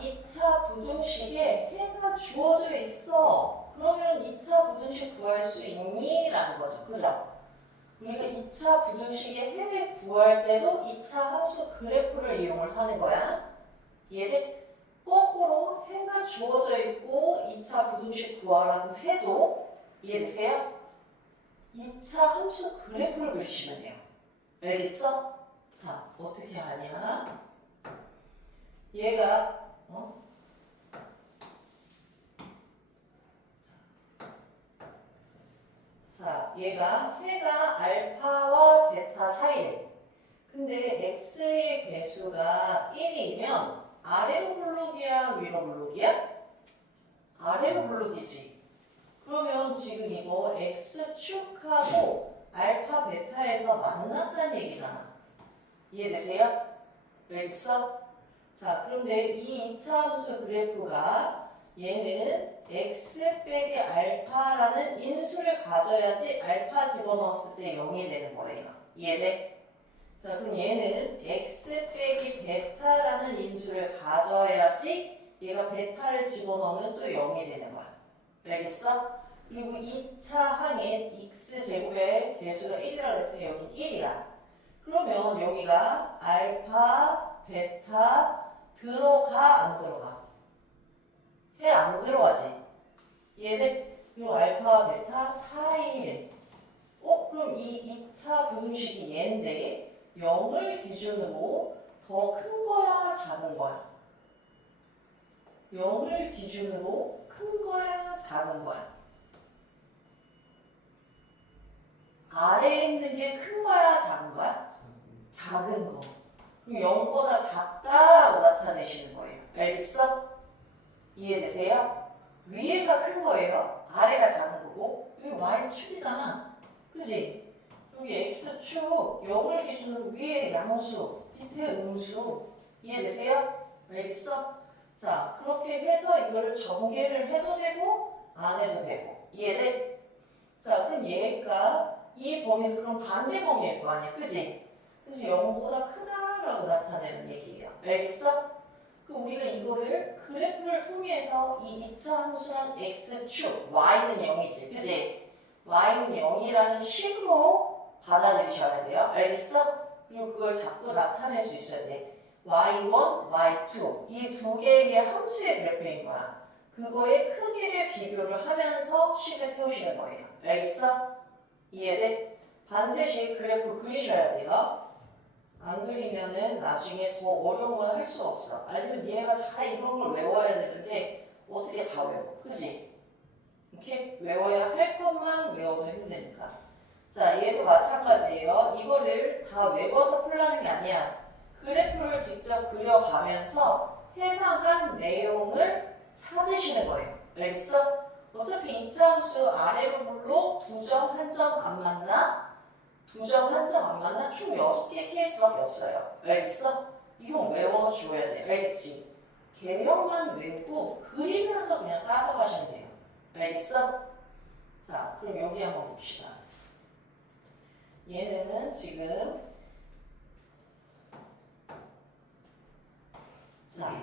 2차 부등식에 해가 주어져 있어. 그러면 2차 부등식 구할 수 있니? 라는 거죠. 그죠? 우리가 2차 부등식의 해를 구할 때도 2차 함수 그래프를 이용을 하는 거야. 얘를 거꾸로 해가 주어져 있고 2차 부등식 구하라고 해도 이해되세요? 2차 함수 그래프를 그리시면 돼요. 알겠어? 자, 어떻게 하냐? 얘가 자, 얘가 해가 알파와 베타 사이래. 근데 x의 개수가 1이면 아래로 블록이야, 위로 블록이야? 아래로 블록이지. 그러면 지금 이거 x축하고 알파 베타에서 만났다는 얘기잖아. 이해되세요? 알겠어? 자, 그런데 이 2차 함수 그래프가 얘는 x 빼기 알파라는 인수를 가져야지 알파 집어넣었을 때 0이 되는 거예요. 이해돼? 자, 그럼 얘는 x 빼기 베타라는 인수를 가져야지 얘가 베타를 집어넣으면 또 0이 되는 거야. 알겠어? 그리고 2차 항인 x제곱의 개수가 1이라고 했으니 여기 1이야. 그러면 여기가 알파, 베타 들어가 안 들어가? 해 안 들어가지? 얘는 이 알파, 베타 사이에 그럼 이 2차 부등식이 얘인데 0을 기준으로 더 큰 거야, 작은 거야? 0을 기준으로 큰 거야, 작은 거야? 아래에 있는 게 큰 거야, 작은 거야? 작은 거. 그럼 0보다 작다라고 나타내시는 거예요. 알겠어? 이해되세요? 위에가 큰 거예요. 아래가 작은 거고. 여기 y축이잖아. 그지? 여기 x축 0을 기준으로 위에 양수, 밑에 음수. 이해되세요? 알겠어? 자, 그렇게 해서 이거를 전개를 해도 되고 안 해도 되고. 이해돼? 자, 그럼 얘가 이 범위는 그럼 반대 범위일 거 아니야. 그지? 그래서 0보다 크다라고 나타내는 얘기예요. 알겠어? 그럼 우리가 이거를 그래프를 통해서 이 2차 함수는 x축, y는 0이지. 그지? y는 0이라는 식으로 받아들이셔야 돼요. 알겠어? 그리고 그걸 자꾸 나타낼 수 있어야 돼. y1, y2 이 두 개의 함수의 그래프인 거야. 그거의 크기를 비교를 하면서 식을 세우시는 거예요. 알겠어? 이해돼? 반드시 그래프 그리셔야 돼요. 안 그리면은 나중에 더 어려운 건 할 수 없어. 아니면 얘가 다 이런 걸 외워야 되는데 어떻게 다 외워? 그치? 이렇게 외워야 할 것만 외워도 힘드니까. 자, 얘도 마찬가지예요. 이거를 다 외워서 풀라는 게 아니야. 그래프를 직접 그려가면서 해당한 내용을 찾으시는 거예요. 알겠어? 어차피 2차 함수 아래로 블록 2점, 1점 안 맞나? 2점, 1점 안 맞나? 총 6개 케이스밖에 없어요. 알겠어? 이건 외워줘야 돼. 알겠지? 개형만 외우고 그리면서 그냥 따져가시면 돼요. 알겠어? 자, 그럼 여기 한번 봅시다. 얘는 지금 자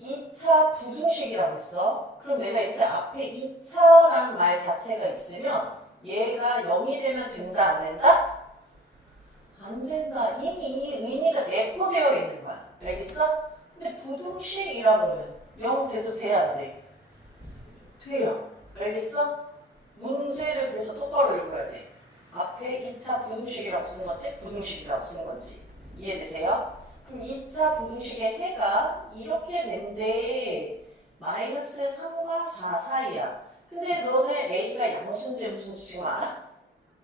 2차 부등식이라고 했어. 그럼 내가 이렇게 앞에 2차라는 말 자체가 있으면 얘가 0이 되면 된다, 안 된다? 안 된다. 이미 의미가 내포되어 있는 거야. 알겠어? 근데 부등식이라고는 0 돼도 돼, 안 돼? 돼요. 알겠어? 문제를 그래서 똑바로 읽어야 돼. 앞에 2차 부등식이라고 쓴 건지 부등식이라고 쓴 건지 이해되세요? 그럼 2차 부등식의 해가 이렇게 된대. 마이너스 3과 4 사이야. 근데 너네 A가 양수인지 무슨지 지금 알아?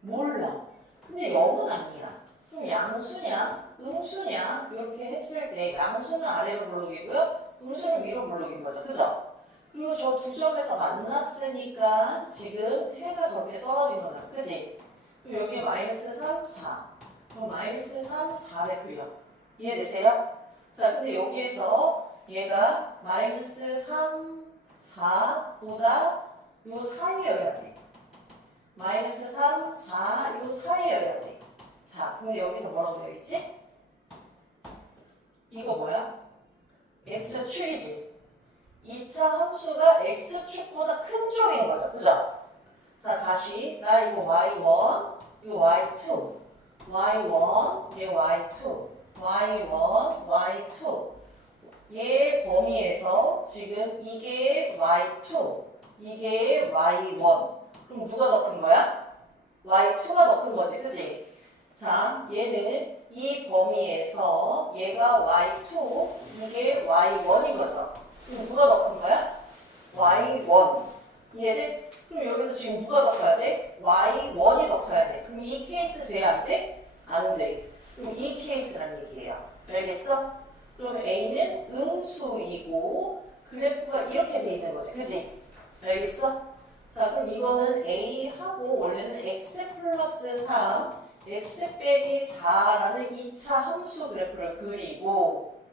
몰라. 근데 0은 아니야. 그럼 양수냐? 음수냐? 이렇게 했을 때 양수는 아래로 블록이고요. 음수는 위로 블록인 거죠. 그죠? 그리고 저 두 점에서 만났으니까 지금 해가 저기에 떨어진 거잖아. 그지? 그럼 여기 마이너스 3, 4. 그럼 마이너스 3, 4를 그려. 이해되세요? 자, 근데 여기에서 얘가 마이너스 3, 4보다 요 사이여야 돼. 마이너스 3, 4, 요 사이여야 돼. 자, 근데 여기서 뭐라고 되어 있지? 이거 뭐야? x축이지. 2차 함수가 x축보다 큰 쪽인 거죠. 그죠? 자, 다시 나 이거 y1, 이거 y2, y1, 얘 y2, y1, y2. 얘 범위에서 지금 이게 y2, 이게 y1. 그럼 누가 더 큰 거야? y2가 더 큰 거지, 그치? 자, 얘는 이 범위에서 얘가 y2, 이게 y1인 거죠. 그럼 누가 더 큰 거야? y1. 이해돼? 그럼 여기서 지금 누가 더 커야 돼? y1이 더 커야 돼. 그럼 이 케이스 돼? 안 돼? 안 돼. 그럼 이 케이스란 얘기예요. 알겠어? 그럼 A는 음수이고 그래프가 이렇게 돼 있는 거지. 그지? 알겠어? 자, 그럼 이거는 A하고 원래는 x 플러스 3, x 빼기 4라는 2차 함수 그래프를 그리고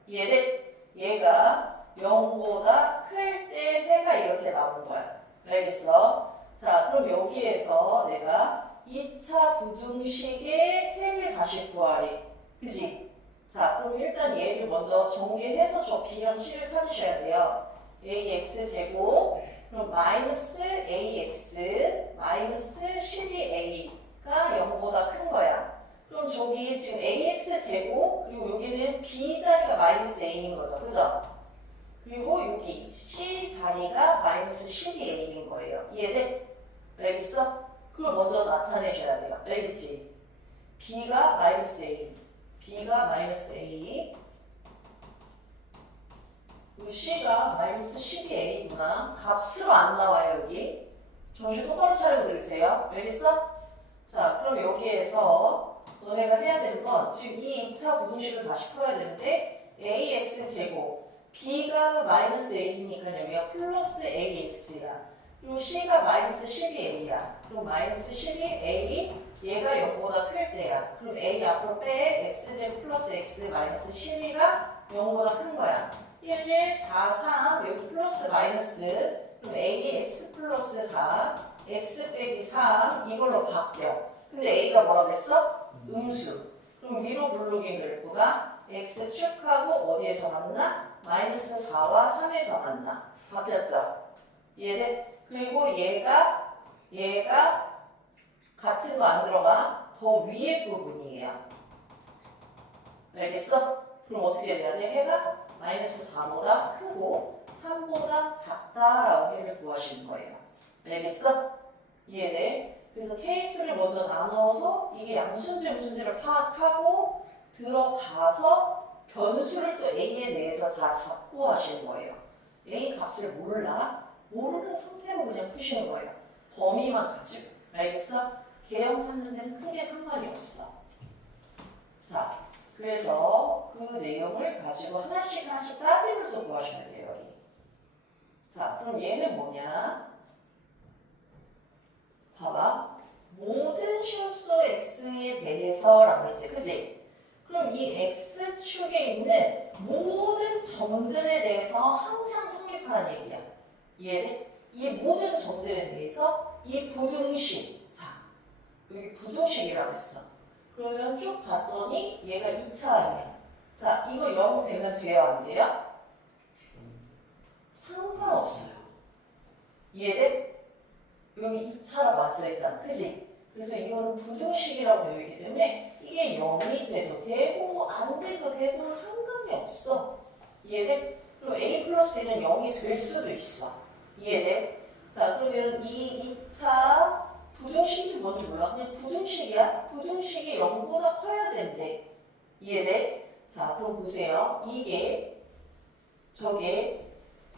얘가 0보다 클 때 해가 이렇게 나오는 거야. 알겠어? 자, 그럼 여기에서 내가 2차 부등식의 해를 다시 구하래. 그지? 자, 그럼 일단 얘를 먼저 전개해서 저 B랑 C를 찾으셔야 돼요. AX제곱, 그럼 마이너스 AX, 마이너스 12A가 0보다 큰 거야. 그럼 저기 지금 AX제곱, 그리고 여기는 B 자리가 마이너스 A인 거죠. 그죠? 그리고 여기 C 자리가 마이너스 12A인 거예요. 이해돼? 알겠어? 그걸 먼저 나타내셔야 돼요. 알겠지? B가 마이너스 A, B가 마이너스 A, C가 마이너스 12A구나. 값으로 안 나와요, 여기. 정신 똑바로 차리고 들으세요. 알겠어? 자, 그럼 여기에서 너네가 해야 되는 건 지금 이 2차 부등식을 다시 풀어야 되는데 AX제곱, B가 마이너스 A니까 여기가 플러스 AX야. 그리고 C가 마이너스 12A야. 그럼 마이너스 12A, 얘가 0보다 클 때야. 그럼 A 앞으로 빼, X제곱 플러스 X 마이너스 12가 0보다 큰 거야. 1, 1, 4, 3, 여기 플러스 마이너스, 그럼 A, X 플러스 4, X 빼기 3, 이걸로 바뀌어. 근데 A가 뭐라고 했어? 음수. 그럼 위로 부르긴 그래프가 X축하고 어디에서 만나? 마이너스 4와 3에서 만나. 바뀌었죠? 이해돼? 그리고 얘가 같은 거 안 들어가. 더 위에 부분이에요. 알겠어? 그럼 어떻게 돼야 돼? 해가 마이너스 4보다 크고 3보다 작다라고 해를 구하시는 거예요. 알겠어? 이해돼? 그래서 케이스를 먼저 나눠서 이게 양수인지 무슨지를 파악하고 들어가서 변수를 또 A에 대해서 다 잡고 하시는 거예요. A 값을 몰라? 모르는 상태로 그냥 푸시는 거예요. 범위만 가지고. 알겠어? 개형 찾는 데는 크게 상관이 없어. 자, 그래서 그 내용을 가지고 하나씩 따지면서 구하셔야 돼요, 여기. 자, 그럼 얘는 뭐냐? 봐봐. 모든 실수 x에 대해서라고 했지, 그지? 그럼 이 x축에 있는 모든 점들에 대해서 항상 성립하는 얘기야. 이해돼? 이 모든 점들에 대해서 이 부등식, 자, 여기 부등식이라고 했어. 그러면 쭉 봤더니 얘가 2차이네. 자, 이거 0 되면 돼요, 안 돼요? 상관없어요. 이해돼? 여기 2차라고 왔어 했잖아. 그지? 그래서 이거는 부등식이라고 되어 있기 때문에 이게 0이 돼도 되고 안 돼도 되고 상관이 없어. 이해돼? 그리고 A 플러스 1은 0이 될 수도 있어. 이해돼? 자, 그러면 이 2차 부등식이 뭔지 몰라. 그냥 부등식이야. 부등식이 0보다 커야 된대. 이해돼? 자, 그럼 보세요. 저게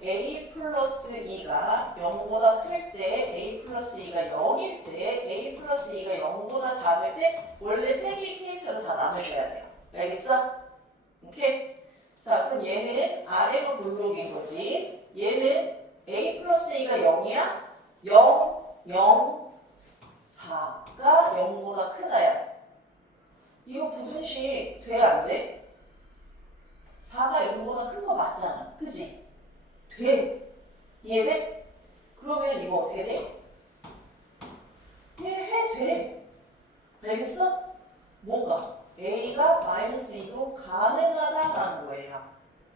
A 플러스 2가 0보다 클 때, A 플러스 2가 0일 때, A 플러스 2가 0보다 작을 때 원래 3개의 케이스로 다 나누셔야 돼요. 알겠어? 오케이? 자, 그럼 얘는 아래로 블록인 거지. 얘는 A 플러스 2가 0이야? 0, 0, 4가 0보다 크다야. 이거 부등식 돼, 안 돼? 4가 0보다 큰 거 맞잖아. 그지? 돼. 이해돼? 그러면 이거 어떻게 돼? 돼. 알겠어? 뭔가 A가 마이너스 2도 가능하다라는 거예요.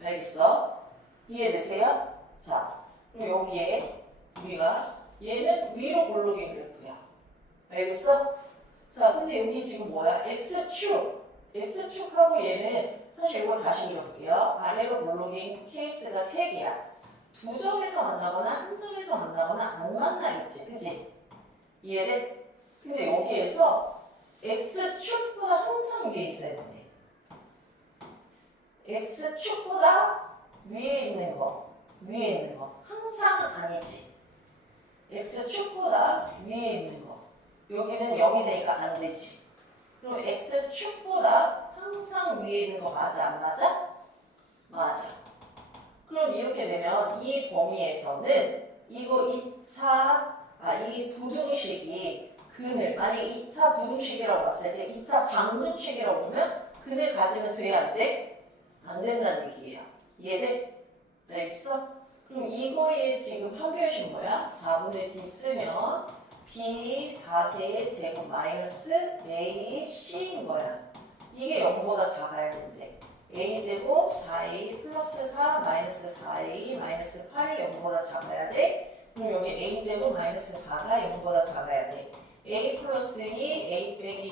알겠어? 이해되세요? 자, 그럼 여기에 우리가 얘는 위로 볼록인 그래프야. 알겠어? 자, 근데 여기 지금 뭐야? X축. X축하고 얘는 사실 이거 다시 읽어볼게요. 아래로 볼록인 케이스가 3개야. 두 점에서 만나거나 한 점에서 만나거나 안 만나겠지. 그치? 이해돼? 근데 여기에서 X축보다 항상 위에 있어야 돼. X축보다 위에 있는 거. 항상 아니지. X축보다 위에 있는 거. 여기는 0이 되니까 안 되지. 그럼 X축보다 항상 위에 있는 거 맞아? 안 맞아? 맞아. 그럼 이렇게 되면 이 범위에서는 이거 이 부등식이 근을, 만약에 2차 부등식이라고 봤을 때 2차 방등식이라고 보면 근을 가지면 돼? 안 돼? 안 된다는 얘기예요. 이해돼? 알겠어? 그럼 이거에 지금 판별식 뭐야? 4분의 D 쓰면 B 다세의 제곱 마이너스 A C인 거야. 이게 0보다 작아야 되는데 A제곱 4A 플러스 4 마이너스 4A 마이너스 8이 0보다 작아야 돼. 그럼 여기 A제곱 마이너스 4가 0보다 작아야 돼. A 플러스 2, A 빼기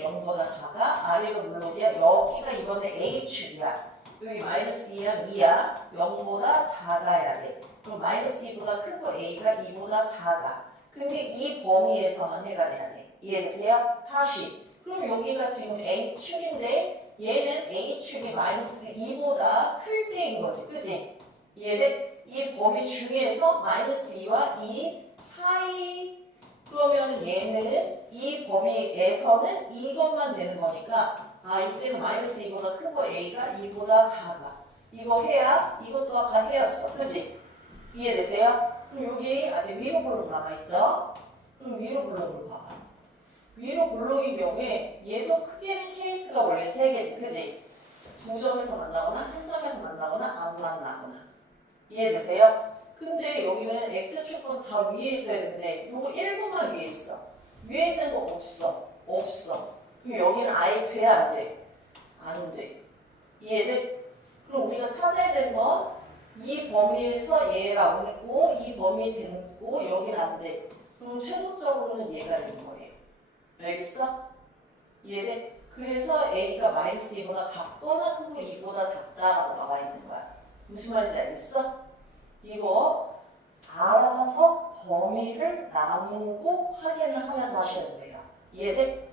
2, 0보다 작아. 아래로 물론이야. 여기가 이번에 A축이야. 여기 마이너스 2랑 2야. 0보다 작아야 돼. 그럼 마이너스 2보다 큰 거 A가 2보다 작아. 근데 이 범위에서만 해가 돼야 돼. 이해되세요? 다시. 그럼 여기가 지금 A축인데 얘는 A축이 마이너스 2보다 클 때인 거지. 그치? 이해돼? 이 범위 중에서 마이너스 2와 2 사이. 그러면 얘는 이 범위에서는 이것만 되는 거니까 이때는 마이너스 2보다 큰 거 A가 2보다 작아. 이거 해야 이것도 아까 해였어. 그치? 이해되세요? 그럼 여기 아직 위로 볼록 남아있죠? 그럼 위로 볼록으로 봐봐. 위로 볼록인 경우에 얘도 크게는 케이스가 원래 3개지. 그치? 두 점에서 만나거나 한 점에서 만나거나 안 만나거나. 이해되세요? 근데 여기는 X축은 다 위에 있어야 되는데 요거 1번만 위에 있어. 위에 있는 거 없어. 그럼 여기는 아예 돼? 안 돼? 안 돼. 이해돼? 그럼 우리가 찾아야 되는 건 이 범위에서 얘라고 했고 이 범위에 되는 거고 여기는 안 돼. 그럼 최종적으로는 얘가 되는 거예요. 알겠어? 이해돼? 그래서 A가 마이너스 2보다 같거나 크고 2보다 작다라고 나와 있는 거야. 무슨 말인지 알겠어? 이거 알아서 범위를 나누고 확인을 하면서 하시는 거예요. 이해돼?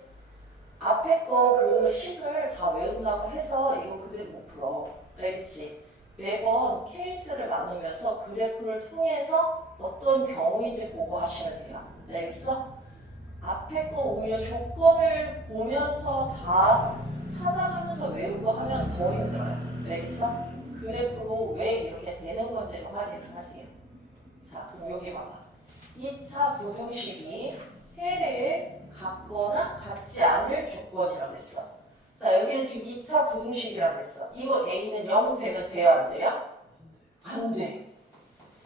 앞에 거 그 식을 다 외운다고 해서 이거 그대로 못 풀어. 알겠지? 매번 케이스를 나누면서 그래프를 통해서 어떤 경우인지 보고 하시면 돼요. 알겠어? 앞에 거 오히려 조건을 보면서 다 찾아가면서 외우고 하면 더 힘들어요. 알겠어? 그래프로 왜 이렇게 되는 건지를 확인을 하세요. 자, 그럼 여기 봐봐. 2차 부등식이 해를 같거나 같지 않을 조건이라고 했어. 자, 여기는 지금 2차 부등식이라고 했어. 이거 A는 0 되면 돼요? 안 돼요? 안 돼.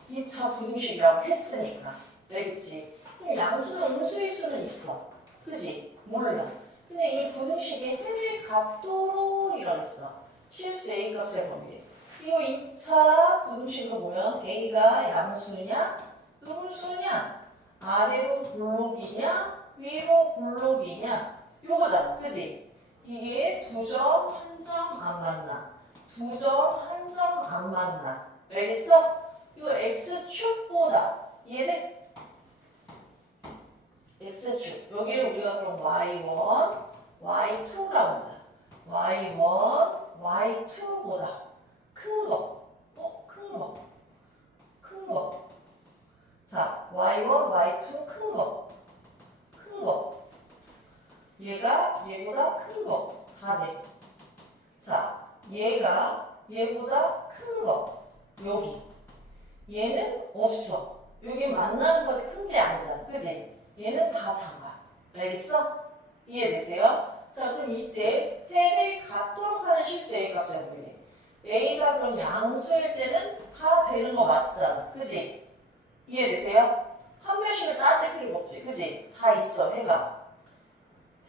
2차 부등식이라고 했으니까. 알겠지? 그럼 양수는 음수일 수는 있어. 그지? 몰라. 근데 이 부등식이 해를 같도록 이러했어. 실수 A 값의 범위. 이거 2차 부등식으로 보면 A가 양수냐, 음수냐, 아래로 볼록이냐, 위로 볼록이냐, 요거잖아. 그지? 이게 두 점, 한 점 안 만나. 두 점, 한 점 안 만나. 알겠어? 이거 X축보다 얘네 X축. 여기를 우리가 그럼 Y1, Y2라고 하자. Y1, Y2보다 큰 거. 큰 거. 자, Y1, Y2 큰 거. 얘가 얘보다 큰 거. 다 돼. 자, 얘가 얘보다 큰 거. 여기. 얘는 없어. 여기 만나는 것이 큰 게 아니잖아. 그지? 얘는 다 작아. 알겠어? 이해되세요? 자, 그럼 이때 해를 같도록 하는 실수 A 값을 해볼게. A가 그럼 양수일 때는 다 되는 거 맞잖아. 그지? 이해되세요? 판별식을 따질 필요가 없지. 그지? 다 있어, 해가.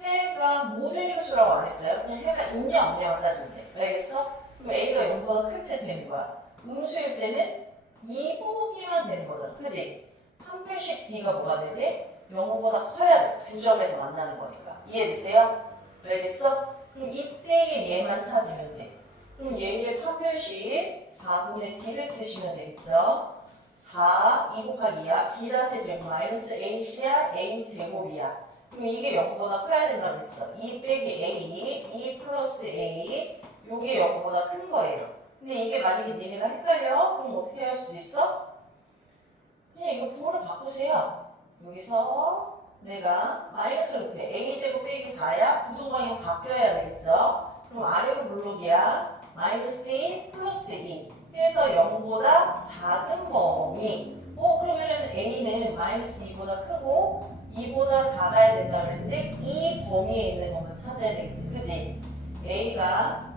해가 모든 실수라고 안 했어요. 그냥 해가 있냐 없냐만 따지면 돼. 알겠어? 그럼 A가 0보다 클 때 되는 거야. 음수일 때는 2범위만 되는 거잖아. 그지? 판별식 D가 뭐가 되대? 0보다 커야 돼. 두 점에서 만나는 거니까. 이해되세요? 알겠어? 그럼 이때의 얘만 찾으면 돼. 그럼 얘의 판별식 4분의 D를 쓰시면 되겠죠? 4, 2 곱하기 2야. B라 세제곱 마이너스 AC야 A 제곱이야. 그럼 이게 0보다 커야 된다고 했어. 2 빼기 A, 2 플러스 A, 요게 0보다 큰 거예요. 근데 이게 만약에 니네가 헷갈려? 그럼 어떻게 할 수도 있어? 그냥 이거 부호를 바꾸세요. 여기서 내가 마이너스 루트 A제곱 빼기 4야? 부동방향 바뀌어야 되겠죠? 그럼 아래로 물록이야. 마이너스 2 플러스 2 해서 0보다 작은 범위. 그러면은 A는 마이너스 2보다 크고 2보다 작아야 된다 그랬는데 이 범위에 있는 것만 찾아야 되겠지. 그지? A가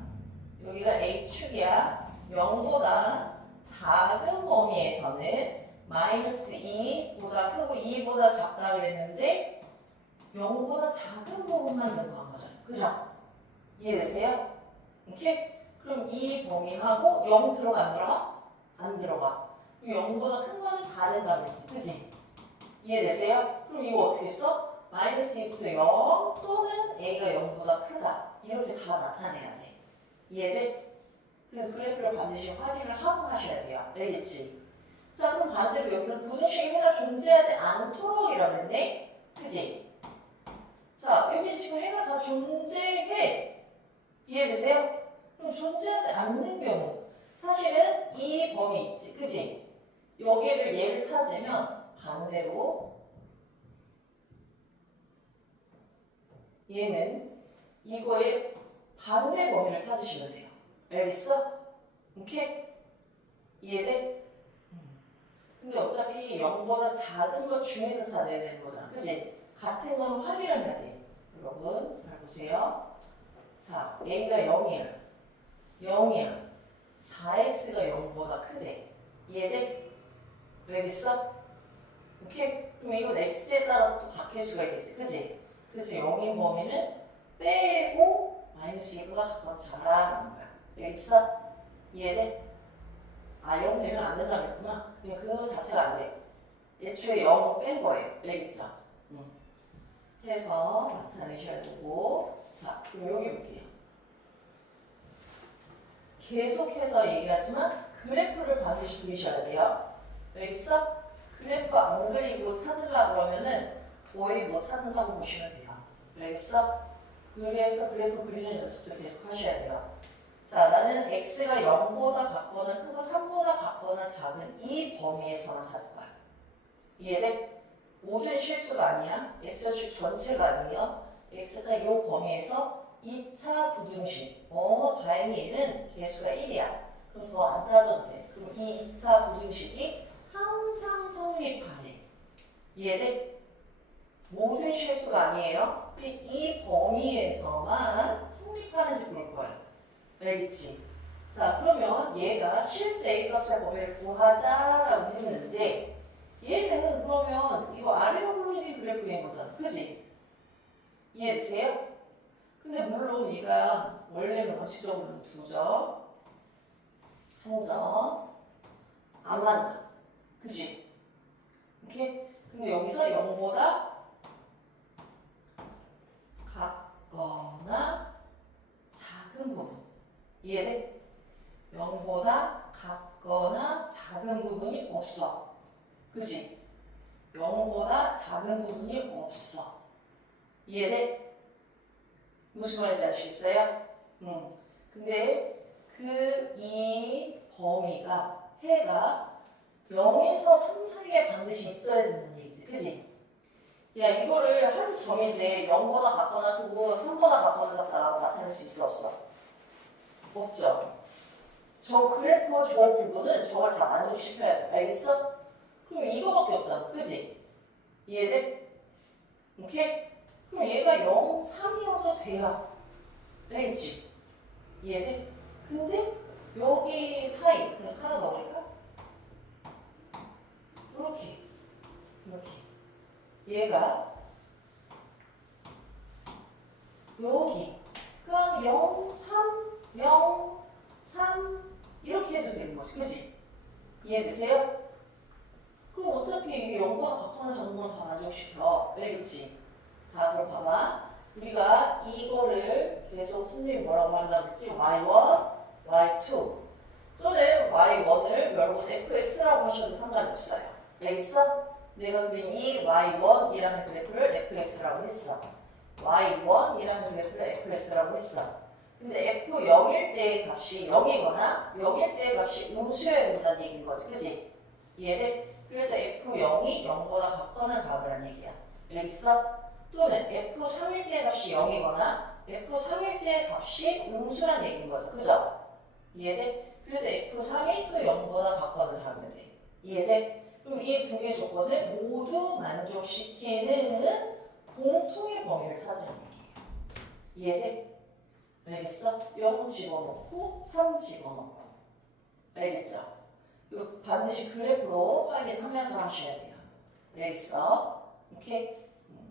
여기가 A축이야. 0보다 작은 범위에서는 마이너스 2보다 크고 2보다 작다 그랬는데 0보다 작은 부분만 들어간 거잖아요. 그죠? 이해되세요? 오케이? 그럼 이 범위하고 0 들어가 안 들어가? 안 들어가. 0보다 큰 거는 다 된다 그랬지. 그지? 이해되세요? 그럼 이거 어떻게 써? 마이너스 2부터 0 또는 A가 0보다 크다. 이렇게 다 나타내야 돼. 이해돼? 그래서 그래프를 반드시 확인을 하고 하셔야 돼요. 알겠지? 자, 그럼 반대로 여기는 부등식의 해가 존재하지 않도록 이러는데, 그지? 자, 여기 지금 해가 다 존재해. 이해되세요? 그럼 존재하지 않는 경우, 사실은 이 범위 있지, 그지? 여기를 얘를 찾으면 반대로 얘는 이거의 반대 범위를 찾으시면 돼요. 알겠어? 오케이? 이해돼? 근데 어차피 0보다 작은 것 중에서 찾아야 되는 거잖아. 그치? 같은 건 확인을 해야 돼. 여러분, 잘 보세요. 자, A가 0이야. 0이야. 4X가 0보다 크대. 이해돼? 알겠어? 오케이? 그럼 이건 X에 따라서 또 바뀔 수가 있겠지. 그치? 그래서 0인 범위는 빼고 마이너스 2보다 가까워져라는 거야. 알겠어? 이해돼? 0 되면 안 된다고 했구나. 그냥 그거 자체가 안 돼. 애초에 0을 뺀 거예요. 알겠죠? 해서 나타내셔야 되고. 자, 그럼 여기 볼게요. 계속해서 얘기하지만 그래프를 반드시 그리셔야 돼요. 알겠어? 그래프 안 그리고 찾으려고 그러면은 거의 못 찾는다고 보시면 돼요. 알겠어? 그래서 그래프 그리는 연습도 계속 하셔야 돼요. 자, 나는 x가 0보다 같거나 크고 3보다 같거나 작은 이 범위에서만 찾을 거야. 이해돼? 모든 실수가 아니야. x축 전체가 아니에요. x가 이 범위에서 2차 부등식. 다행히 얘는 개수가 1이야. 그럼 더 안 따져도 돼. 그럼 이 2차 부등식이 항상 성립하네. 이해돼? 모든 실수가 아니에요. 이 범위에서만 성립하는지 볼 거야. 알겠지? 자, 그러면 얘가 실수 A 값의 범위를 구하자라고 했는데 얘는 그러면 이거 아래로 보이는 그래프인 거잖아. 그지? 이해되세요? 근데 물론 얘가 원래는 원칙적으로는 2점, 1점 안 맞나? 그지? 오케이? 근데 여기서 0보다 같거나 작은 부분 이해돼? 0보다 같거나 작은 부분이 없어. 그치? 0보다 작은 부분이 없어. 이해돼? 무슨 말인지 아시겠어요? 근데 이 범위가 해가 0에서 3 사이에 반드시 있어야 된다는 얘기지. 그치? 야, 이거를 하루 종일인데 0보다 같거나 크고 3보다 같거나 작다라고 나타낼 수 있어 없어? 없죠. 저 그래프 저 부분은 저걸 다 만족시켜야 돼. 알겠어? 그럼 이거밖에 없잖아. 그지? 이해돼? 오케이? 그럼 얘가 0, 3이어도 돼요. 알겠지? 이해돼? 근데 여기 사이 그냥 하나 넣을까? 이렇게 얘가 여기. 그럼 0, 3, 0, 3 이렇게 해도 되는 거지. 그치? 이해되세요? 그럼 어차피 이게 0보다 같거나 작은 건 다 만족시켜. 알겠지? 자, 그럼 봐봐. 우리가 이거를 계속 선생님이 뭐라고 한다고 했지? y1, y2 또는 y1을 여러분 fx라고 하셔도 상관없어요. 알겠어? 내가 그린 이 y1이라는 그래프를 fx라고 했어. y1이라는 그래프를 fx라고 했어. 근데 f0일 때의 값이 0이거나 0일 때의 값이 음수여야 된다는 얘기인 거지. 그치? 이해돼? 그래서 f0이 0보다 같거나 작으라는 얘기야. 알겠어? 또는 f3일 때의 값이 0이거나 f3일 때의 값이 음수라는 얘기인 거죠. 그죠? 이해돼? 그래서 f3이 또 0보다 같거나 작으면 돼. 이해돼? 그럼 이 두 개 조건을 모두 만족시키는 공통의 범위를 찾으라는 얘기예요. 이해돼? 알겠어? 0 집어넣고 3 집어넣고. 알겠죠? 이거 반드시 그래프로 확인하면서 하셔야 돼요. 알겠어? 오케이?